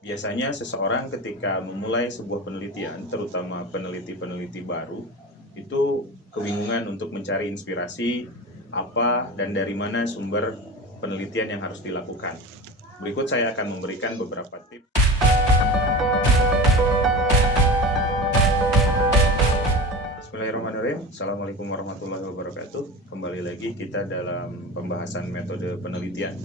Biasanya seseorang ketika memulai sebuah penelitian, terutama peneliti-peneliti baru, itu kebingungan untuk mencari inspirasi apa dan dari mana sumber penelitian yang harus dilakukan. Berikut saya akan memberikan beberapa tips. Bismillahirrahmanirrahim. Assalamualaikum warahmatullahi wabarakatuh. Kembali lagi kita dalam pembahasan metode penelitian.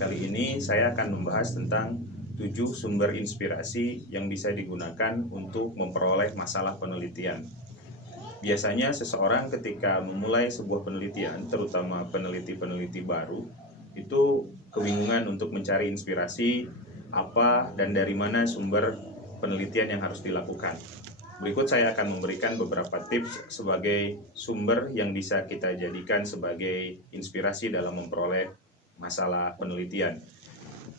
Kali ini saya akan membahas tentang 7 sumber inspirasi yang bisa digunakan untuk memperoleh masalah penelitian. Biasanya seseorang ketika memulai sebuah penelitian, terutama peneliti-peneliti baru, itu kebingungan untuk mencari inspirasi apa dan dari mana sumber penelitian yang harus dilakukan. Berikut saya akan memberikan beberapa tips sebagai sumber yang bisa kita jadikan sebagai inspirasi dalam memperoleh masalah penelitian.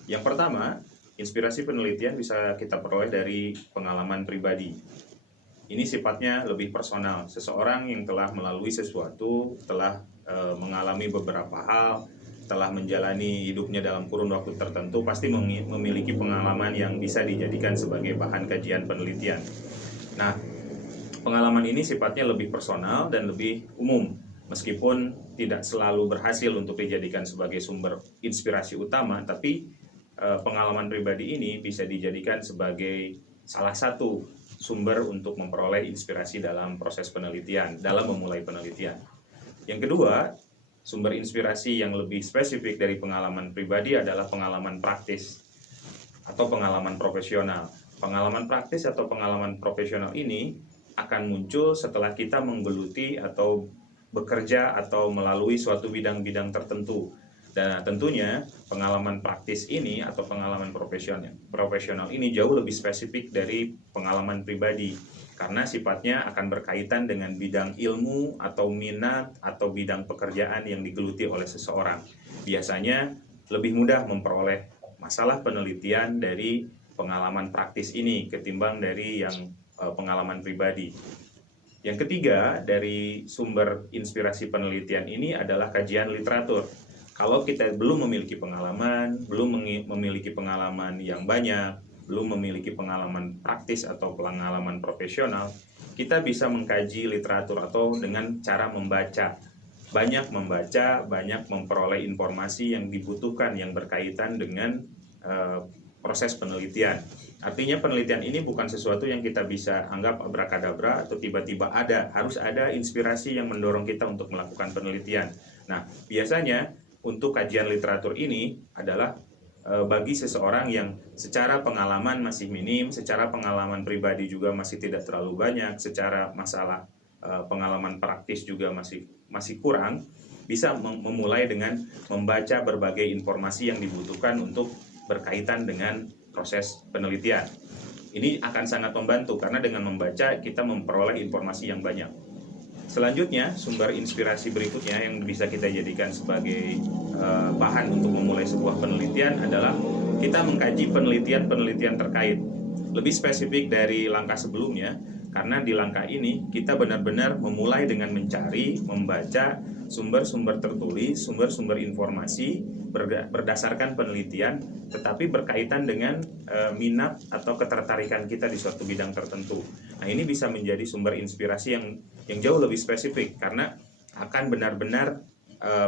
Yang pertama, inspirasi penelitian bisa kita peroleh dari pengalaman pribadi. Ini sifatnya lebih personal. Seseorang yang telah melalui sesuatu, telah mengalami beberapa hal, telah menjalani hidupnya dalam kurun waktu tertentu, pasti memiliki pengalaman yang bisa dijadikan sebagai bahan kajian penelitian. Nah, pengalaman ini sifatnya lebih personal dan lebih umum, meskipun tidak selalu berhasil untuk dijadikan sebagai sumber inspirasi utama, tapi pengalaman pribadi ini bisa dijadikan sebagai salah satu sumber untuk memperoleh inspirasi dalam proses penelitian, dalam memulai penelitian. Yang kedua, sumber inspirasi yang lebih spesifik dari pengalaman pribadi adalah pengalaman praktis atau pengalaman profesional. Pengalaman praktis atau pengalaman profesional ini akan muncul setelah kita menggeluti atau bekerja atau melalui suatu bidang-bidang tertentu. Dan tentunya pengalaman praktis ini atau pengalaman profesional ini jauh lebih spesifik dari pengalaman pribadi, karena sifatnya akan berkaitan dengan bidang ilmu atau minat atau bidang pekerjaan yang digeluti oleh seseorang. Biasanya lebih mudah memperoleh masalah penelitian dari pengalaman praktis ini ketimbang dari yang pengalaman pribadi. Yang ketiga, dari sumber inspirasi penelitian ini adalah kajian literatur. Kalau kita belum memiliki pengalaman, belum memiliki pengalaman yang banyak, belum memiliki pengalaman praktis atau pengalaman profesional, kita bisa mengkaji literatur atau dengan cara membaca. Banyak membaca, banyak memperoleh informasi yang dibutuhkan yang berkaitan dengan proses penelitian. Artinya penelitian ini bukan sesuatu yang kita bisa anggap abrakadabra atau tiba-tiba ada. Harus ada inspirasi yang mendorong kita untuk melakukan penelitian. Nah, biasanya untuk kajian literatur ini adalah bagi seseorang yang secara pengalaman masih minim, secara pengalaman pribadi juga masih tidak terlalu banyak, secara masalah pengalaman praktis juga masih kurang, bisa memulai dengan membaca berbagai informasi yang dibutuhkan untuk berkaitan dengan proses penelitian. Ini akan sangat membantu karena dengan membaca kita memperoleh informasi yang banyak. Selanjutnya, sumber inspirasi berikutnya yang bisa kita jadikan sebagai bahan untuk memulai sebuah penelitian adalah kita mengkaji penelitian-penelitian terkait. Lebih spesifik dari langkah sebelumnya, karena di langkah ini kita benar-benar memulai dengan mencari, membaca sumber-sumber tertulis, sumber-sumber informasi berdasarkan penelitian, tetapi berkaitan dengan minat atau ketertarikan kita di suatu bidang tertentu. Nah, ini bisa menjadi sumber inspirasi yang jauh lebih spesifik karena akan benar-benar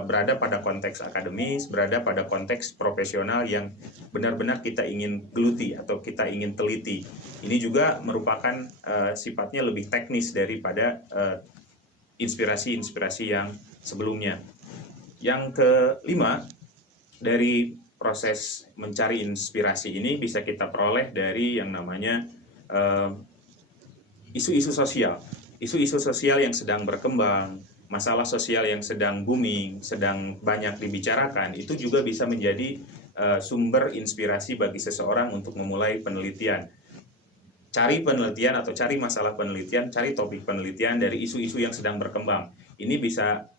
berada pada konteks akademis, berada pada konteks profesional yang benar-benar kita ingin geluti atau kita ingin teliti. Ini juga merupakan sifatnya lebih teknis daripada inspirasi-inspirasi yang sebelumnya. Yang kelima, dari proses mencari inspirasi ini bisa kita peroleh dari yang namanya isu-isu sosial. Isu-isu sosial yang sedang berkembang, masalah sosial yang sedang booming, sedang banyak dibicarakan, itu juga bisa menjadi sumber inspirasi bagi seseorang untuk memulai penelitian. Cari penelitian atau cari masalah penelitian, cari topik penelitian dari isu-isu yang sedang berkembang. Ini bisa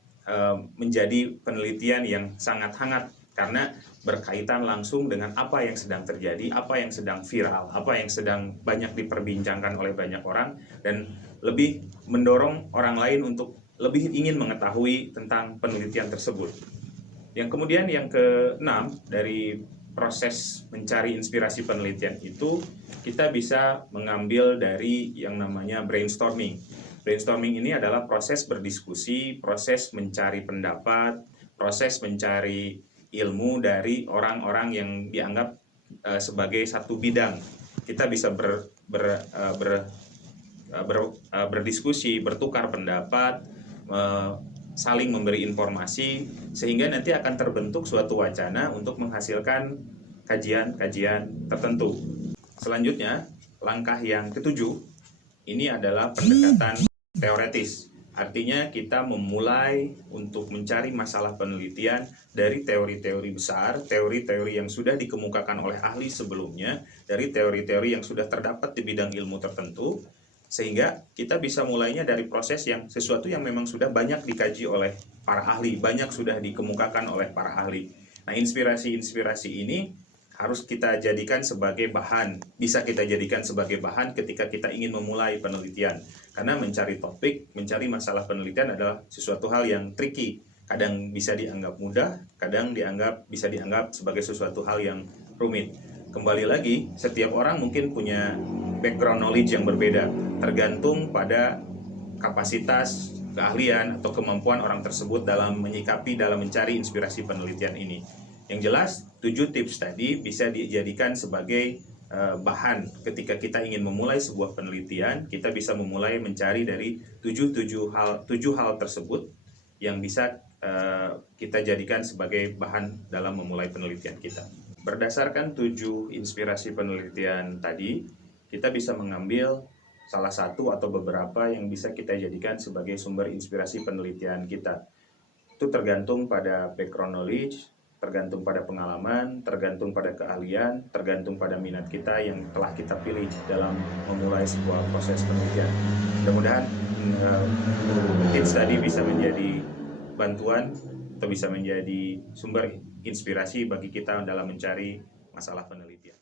menjadi penelitian yang sangat hangat karena berkaitan langsung dengan apa yang sedang terjadi, apa yang sedang viral, apa yang sedang banyak diperbincangkan oleh banyak orang, dan lebih mendorong orang lain untuk lebih ingin mengetahui tentang penelitian tersebut. Yang kemudian yang keenam, dari proses mencari inspirasi penelitian itu kita bisa mengambil dari yang namanya brainstorming. Brainstorming ini adalah proses berdiskusi, proses mencari pendapat, proses mencari ilmu dari orang-orang yang dianggap sebagai satu bidang. Kita bisa berdiskusi, bertukar pendapat, saling memberi informasi, sehingga nanti akan terbentuk suatu wacana untuk menghasilkan kajian-kajian tertentu. Selanjutnya, langkah yang ketujuh, ini adalah pendekatan teoretis. Artinya kita memulai untuk mencari masalah penelitian dari teori-teori besar, teori-teori yang sudah dikemukakan oleh ahli sebelumnya, dari teori-teori yang sudah terdapat di bidang ilmu tertentu, sehingga kita bisa mulainya dari proses yang sesuatu yang memang sudah banyak dikaji oleh para ahli, banyak sudah dikemukakan oleh para ahli. Nah, inspirasi-inspirasi ini harus kita jadikan sebagai bahan, bisa kita jadikan sebagai bahan ketika kita ingin memulai penelitian. Karena mencari topik, mencari masalah penelitian adalah sesuatu hal yang tricky. Kadang bisa dianggap mudah, kadang bisa dianggap sebagai sesuatu hal yang rumit. Kembali lagi, setiap orang mungkin punya background knowledge yang berbeda, tergantung pada kapasitas, keahlian, atau kemampuan orang tersebut dalam menyikapi, dalam mencari inspirasi penelitian ini. Yang jelas, 7 tips tadi bisa dijadikan sebagai bahan ketika kita ingin memulai sebuah penelitian. Kita bisa memulai mencari dari 7 hal tersebut yang bisa kita jadikan sebagai bahan dalam memulai penelitian kita. Berdasarkan 7 inspirasi penelitian tadi, kita bisa mengambil salah satu atau beberapa yang bisa kita jadikan sebagai sumber inspirasi penelitian kita. Itu tergantung pada background knowledge, tergantung pada pengalaman, tergantung pada keahlian, tergantung pada minat kita yang telah kita pilih dalam memulai sebuah proses penelitian. Mudah-mudahan tips tadi bisa menjadi bantuan atau bisa menjadi sumber inspirasi bagi kita dalam mencari masalah penelitian.